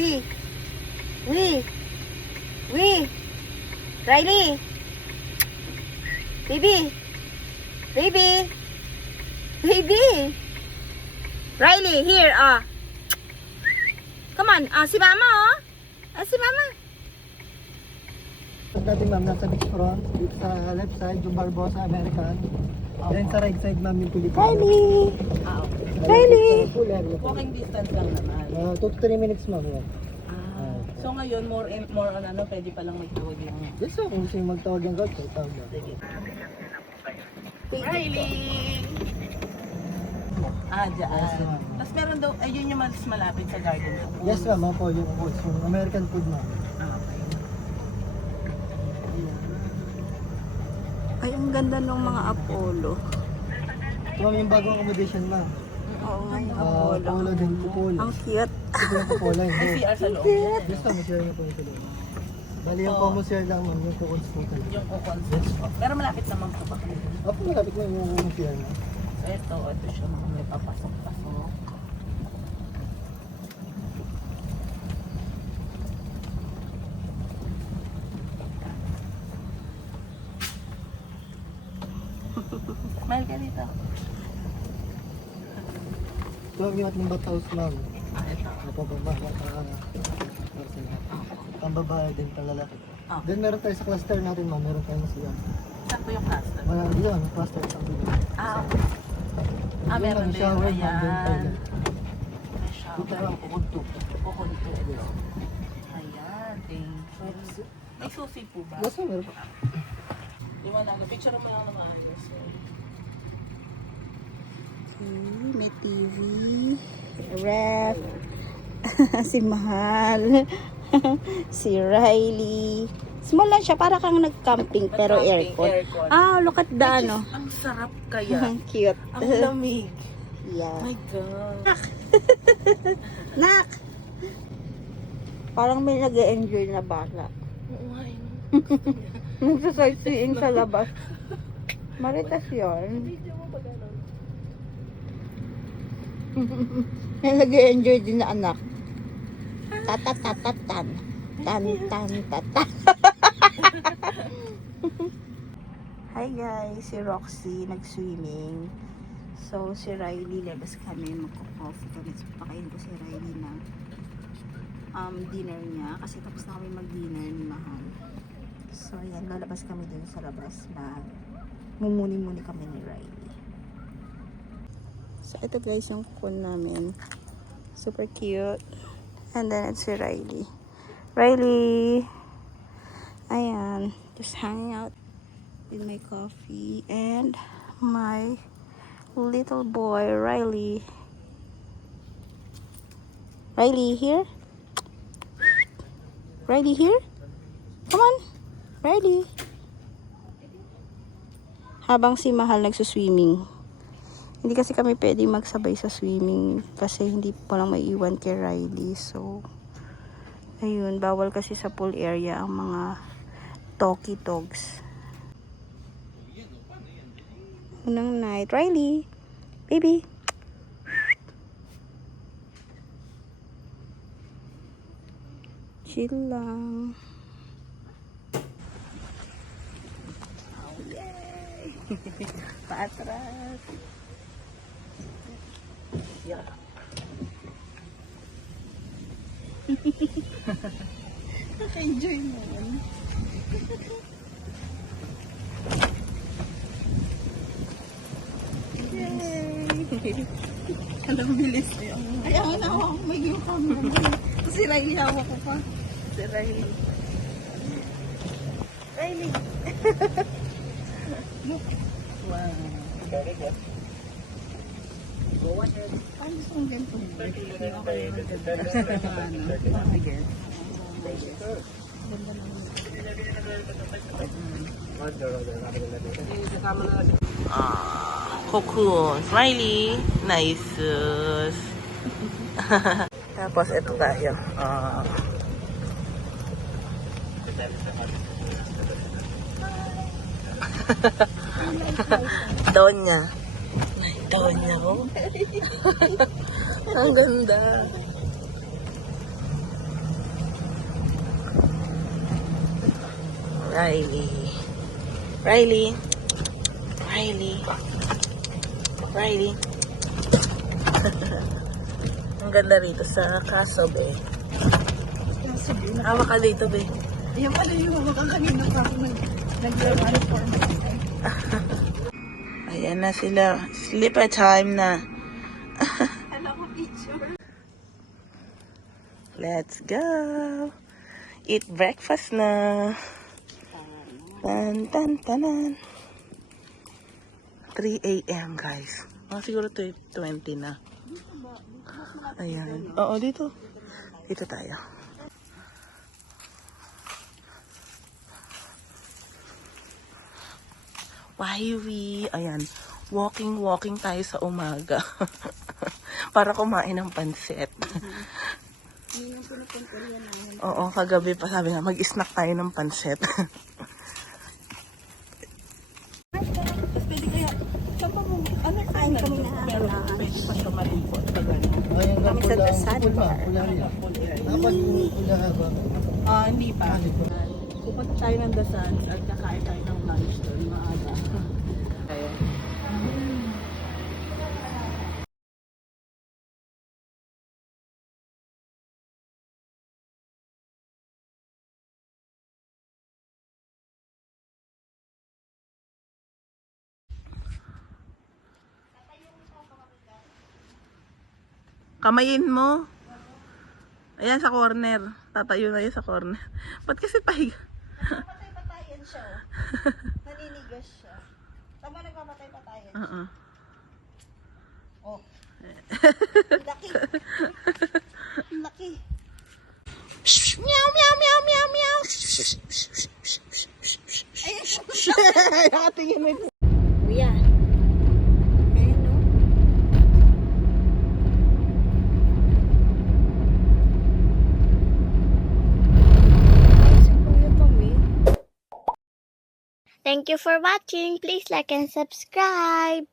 Wee. Wee. Wee. Riley. Baby. Baby. Baby. Riley, here, Come on, si Mama, si Mama. Dati ma'am, nasa beach front, dito sa left side, yung Barbosa American. Then sa right side ma'am, yung Pilipino. Riley. Lalapit Riley. sa pool area po. Walking distance lang naman. 2 to 3 minutes ma'am. Yan. So ngayon, more on ano, pwede palang may tawag yung... Yes sir, kung gusto yung magtawag ng gold, tawag na. Sige. Riley! Dyan. Yes, ma'am. Tapos meron daw, ayun yung mas malapit sa garden. Yes ma'am, po yung foods, yung American food ma'am. Okay. Ay, ang ganda ng mga Apollo. Ito ma'am yung bagong accommodation ma'am. Oo nga, yung Apollo. Apollo din, Kupol. Ang cute. Ito po yung Kupola, May hindi. CR sa loob yan. Yes ma'am, share niyo po yung tuloy. Bali yung common share lang ma'am, yung common po tayo. Yung concept. Pero malapit naman po ba kayo? Opo, malapit mo yung common share ma'am. So ito siya mga may papasok-pasok. Mahal ka dito. Ito ma'am yung ating bathhouse ma'am. Ito. Opo, para sa lahat. Ang babae din, pang lalaki. Okay. Then meron tayo sa cluster natin ma'am, meron tayong siya. Saan po yung cluster? Wala yun, cluster sa dulo. Okay. Meron din. Shower, ma'am, then Ayan. toilet. May shower. Dito lang, bukod to. Bukod to. Ayan, thank you. May susi po ba? Yes, ma'am, meron pa. Liwanag. Picture mo lang naman. May TV. Ref. Si Mahal. Si Riley. Small lang siya, para kang nag-camping pero aircon. Look at the ano. Ang sarap kaya. Cute. Ang lamig. Yeah. My God. Nak! Parang may nag-enjoy na bata. Oo nga yun. Nagsasightseeing sa labas. Maritas yun. Video mo ba gano'n? May nag-enjoy din na anak. Tatatatatan. Tan-tan-tatan. Hi guys, si Roxy nag-swimming. So si Riley, labas kami, magko-coffee kami. So, pakain ko si Riley na dinner niya. Kasi tapos na kami mag-dinner ni Mahal. So ayan, lalabas kami dun sa labas na mumuni-muni kami ni Riley. So ito guys yung kun namin. Super cute. And then it's si Riley. Riley! Ayan. Just hanging out with my coffee and my little boy, Riley. Riley, here? Riley, here? Come on! Riley! Habang si Mahal nagsuswimming. Hindi kasi kami pwede magsabay sa swimming kasi hindi po lang maiiwan kay Riley. So, ayun, bawal kasi sa pool area ang mga talkie dogs. Unang night. Riley! Baby! Chill lang. Oh, yay! Paatras! Yeah. Naka-enjoy mo yun. Yay! Alam, bilis na yun. Ay, ako na ako. May yung camera mo. Si Riley, hawak ko pa. Si Riley. Riley! Look. Wow. Very good. Go ahead. Ay, gusto kong ganito. Cocoon. Riley. Nice. Tapos ito tayo. Donya. Donya ko. Ang ganda. Riley. Riley. Riley. Riley. Ang ganda rito sa Kaso, be. Awa ka dito, be. Yan pala yung mga kanina pa ako naglaman for me. Ayan na sila. Sleeper time na. Alam ko picture. Let's go. Eat breakfast na. Tan tan tanan. 3 a.m. guys. Siguro 20 na. Ayan. Oo, dito. Dito tayo. Waiwi. Ayan. Walking tayo sa umaga. Para kumain ng pansit. Oo, kagabi pa sabi nga, mag-snack tayo ng pansit. Pwede kaya, saan pa mo, ano kain kami na? Pero pwede pa siya malipot. Ayan, Kami sa The Sandbar. Pula rin. Dapat pula ba? Hindi pa. Pupunta tayo ng The Sands at kakain tayo ng lunch doon maaga. Kamayin mo. Ayan sa corner. Tatayo na yun sa corner. Ba't kasi pahiga? Nagpapatay-patayan siya, oh. Naninigas siya. Tama, nagpapatay-patayan siya. Oh. Laki. Laki. Meow, meow, meow, meow, meow. Nakatingin mo. Kuya. Ayun, no? Si Kuya Tommy. Thank you for watching. Please like and subscribe.